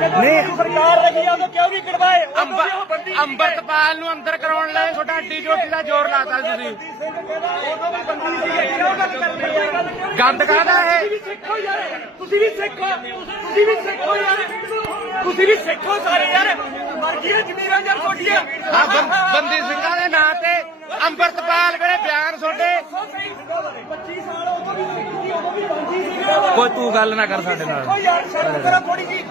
ਨਹੀਂ। ਸਰਕਾਰ ਲੱਗੀ ਆ ਕਿਉਂ ਕਢਵਾਏ? ਅੰਮ੍ਰਿਤਪਾਲ ਨੂੰ ਅੰਦਰ ਕਰਾਉਣ ਲਈ ਤੁਹਾਡਾ ਅੱਡੀ ਚੋਟੀ ਦਾ ਜ਼ੋਰ ਲਾਤਾ ਤੁਸੀਂ। ਗੰਦ ਕਾਹਦਾ ਇਹ? ਤੁਸੀਂ ਵੀ ਸਿੱਖੋ ਯਾਰ। ਤੁਸੀਂ ਵੀ ਸਿੱਖੋ। ਤੁਸੀਂ ਵੀ ਸਿੱਖੋ ਯਾਰ। ਤੁਸੀਂ ਵੀ ਸਿੱਖੋ ਸਾਰੇ ਯਾਰ। ਮਰਜ਼ੀਆਂ ਜ਼ਮੀਰਾਂ ਯਾਰ ਤੁਹਾਡੀਆਂ। ਆ ਬੰਦੀ ਸਿੰਘਾਂ ਦੇ ਨਾਂ ਤੇ ਅੰਮ੍ਰਿਤਪਾਲ ਵੇਲੇ ਬਿਆਨ ਤੁਹਾਡੇ। 25 ਸਾਲ ਉਦੋਂ ਵੀ ਸਿੱਖੀ ਉਦੋਂ ਵੀ ਬੰਦੀ ਸੀਗੇ ਕੋਈ ਤੂੰ ਗੱਲ ਨਾ ਕਰ ਸਾਡੇ ਓ ਯਾਰ ਸ਼ਰਮ ਕਰੋ ਥੋੜੀ ਜੀ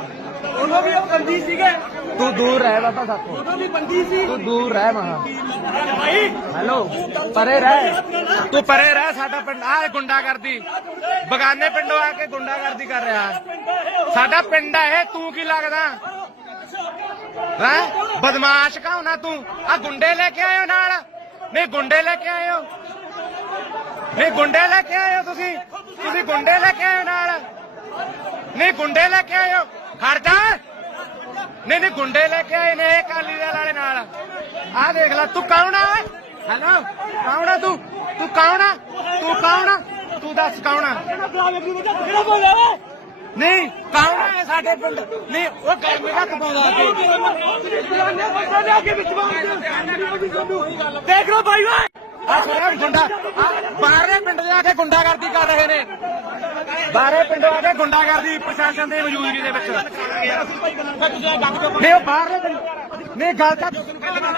ਉਦੋਂ ਵੀ ਉਹ ਬੰਦੀ ਸੀਗੇ। ਤੂੰ ਦੂਰ ਰਹਿ ਬਾਬਾ ਸਾਥੋਂ। ਉਦੋਂ ਵੀ ਬੰਦੀ ਸੀ। ਤੂੰ ਦੂਰ ਰਹਿ ਮਹਾ ਭਾਈ। ਹੈਲੋ ਪਰੇ ਰਹਿ। ਤੂੰ ਪਰੇ ਰਹਿ ਸਾਡਾ ਪਿੰਡ ਆ ਗੁੰਡਾ ਕਰਦੀ ਬਗਾਨੇ ਪਿੰਡੋਂ ਆ ਕੇ ਗੁੰਡਾ ਕਰਦੀ ਕਰ ਰਿਹਾ। ਸਾਡਾ ਪਿੰਡ ਆ ਇਹ ਤੂੰ ਕੀ ਲੱਗਦਾ? ਹੈ? ਬਦਮਾਸ਼ ਕਾਉਣਾ ਤੂੰ? ਆ ਗੁੰਡੇ ਲੈ ਕੇ ਆਇਓ ਨਾਲ। ਨਹੀਂ, ਗੁੰਡੇ ਲੈ ਕੇ ਆਇਓ ਨਹੀਂ, ਗੁੰਡੇ ਲੈ ਕੇ ਆਇਓ ਤੁਸੀਂ। ਤੁਸੀਂ ਗੁੰਡੇ ਲੈ ਕੇ ਆਇਓ ਨਾਲ। ਨਹੀਂ, ਗੁੰਡੇ ਲੈ ਕੇ ਆਇਓ ਖੜ ਜਾ। ਨਹੀਂ ਨਹੀਂ, ਗੁੰਡੇ ਲੈ ਕੇ ਆਏ ਨੇ ਅਕਾਲੀ ਦਲ ਵਾਲੇ ਨਾਲ। ਆਹ ਦੇਖ ਲੈ, ਤੂੰ ਕੌਣ ਆ? ਹੈਲੋ, ਕੌਣ ਆ ਤੂੰ? ਤੂੰ ਕੌਣ ਆ? ਤੂੰ ਕੌਣ ਆ? ਤੂੰ ਦੱਸ ਕੌਣ ਆ? ਨਹੀਂ ਕੌਣ ਆ ਸਾਡੇ ਪਿੰਡ। ਨਹੀਂ, ਉਹ ਗਰਮੀ ਦਾ ਕਪਾਉਂਦਾ ਦੇਖ ਲਓ ਭਾਈ ਓਏ। ਆ ਸੁਣਿਆ ਗੁੰਡਾ। ਬਾਹਰੇ ਪਿੰਡ ਦੇ ਆ ਕੇ ਗੁੰਡਾਗਰਦੀ ਕਰ ਰਹੇ ਨੇ। ਬਾਹਰੇ ਪਿੰਡੋਂ ਆ ਕੇ ਗੁੰਡਾਗਰਦੀ ਪ੍ਰਸ਼ਾਸਨ ਦੀ ਮੌਜੂਦਗੀ ਦੇ ਵਿੱਚ। ਨਹੀਂ, ਉਹ ਬਾਹਰਲੇ ਨਹੀਂ, ਗੱਲ ਤਾਂ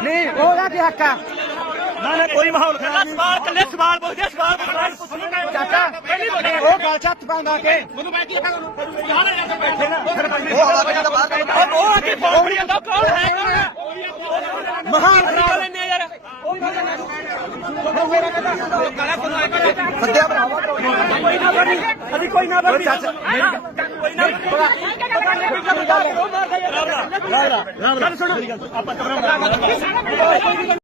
ਨਹੀਂ, ਉਹਦਾ ਕੀ ਹੱਕ ਆ? ਨਾ ਨਾ ਕੋਈ ਮਾਹੌਲ ਖਰਾਬ ਸਵਾਲ ਕੱਲੇ ਸਵਾਲ ਪੁੱਛਦੇ ਸਵਾਲ ਪੁੱਛਦੇ ਚਾਚਾ ਉਹ ਗੱਲ ਹੱਥ ਪਾਉਂਦਾ ਕੇ ਉਹ ਅੱਗੇ ਫੋਨ ਜਾਂਦਾ ਕੌਣ ਹੈ ਮਹਾਨ ਬਣਾ ਲੈਨੇ ਯਾਰ ਸੱਦਿਆ ਭਰਾਵਾ ਕੋਈ ਨਾ ਬਣੀ ਅਸੀਂ ਕੋਈ ਨਾ ਬਣੀ ਕੋਈ ਨਾ ਪਤਾ ਨਹੀਂ ਕੋਈ ਗੱਲ ਹੈ ਗੱਲ ਸੁਣ ਆਪਾਂ